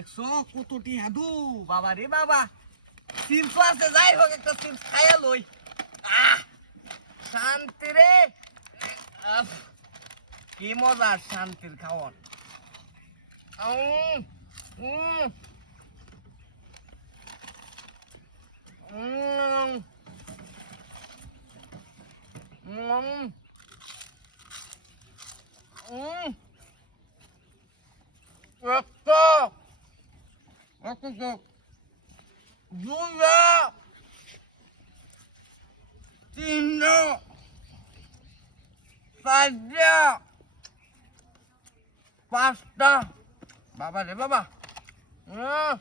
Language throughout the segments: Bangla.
দেখছ কত টিহা দু বাবা রে বাবা চিপস আছে, যাই হোক, একটা চিপস খাইয়া লই শান্তি রে কি মজা শান্তির খাওয়ান Mm. Mm. Mm. 아까 누야 진노 파자 파스타 봐봐 내 봐봐. 어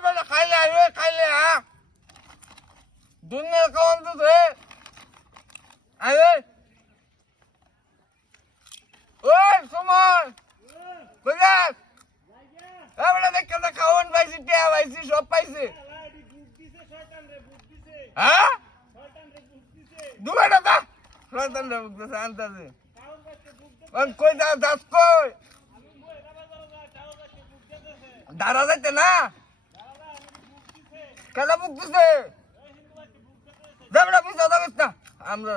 빨리 갈래 왜 갈래? 아? 눈날 가운데 돼? 아유? পাইছি টিয়া পাইছি, সব পাইছি। হ্যাঁ? না? কেন বুক দিছে যাবে না, বুঝতে যাবে না। আমরা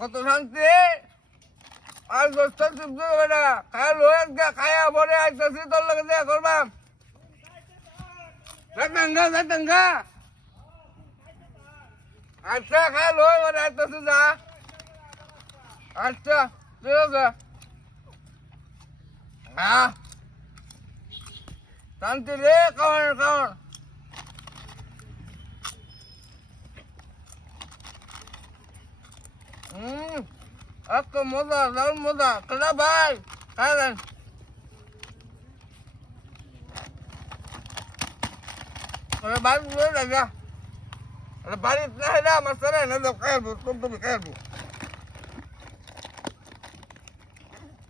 কত শান্তি। আর দশটা চুপতে হবে না। খায়া লোয়ের গা খায়া ভরে আইতাছি, তোর লগে দেয়া করবাম। যাইতাঙ্গা যাইতাঙ্গা আচ্ছা খায়া লোয় ভরে আইতাছি, যা। আচ্ছা ঠিক Ah. Tanti রে kawan kawan. Aku moda, daun moda. Kena bay. Kalian. Kena bay dulu lagi. Ada balik nah dah masalah nanti kaya bu, tumpu kaya bu.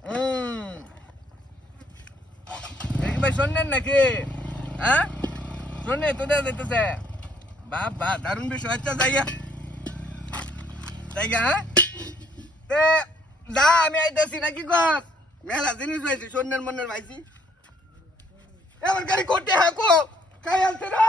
Hmm. দেখি ভাই শোনেন নাকি হ্যাঁ শোনে তোদের দিতেছে বাবা দারুণ বিষয় আচ্ছা যাইয়া যাইয়া হ্যাঁ তে দা আমি আইতাছি নাকি গছ মেলা জিনিস পাইছি সন্ধ্যের মন্নের পাইছি। এমন গাড়ি করতে হাকো খাই আনছে না?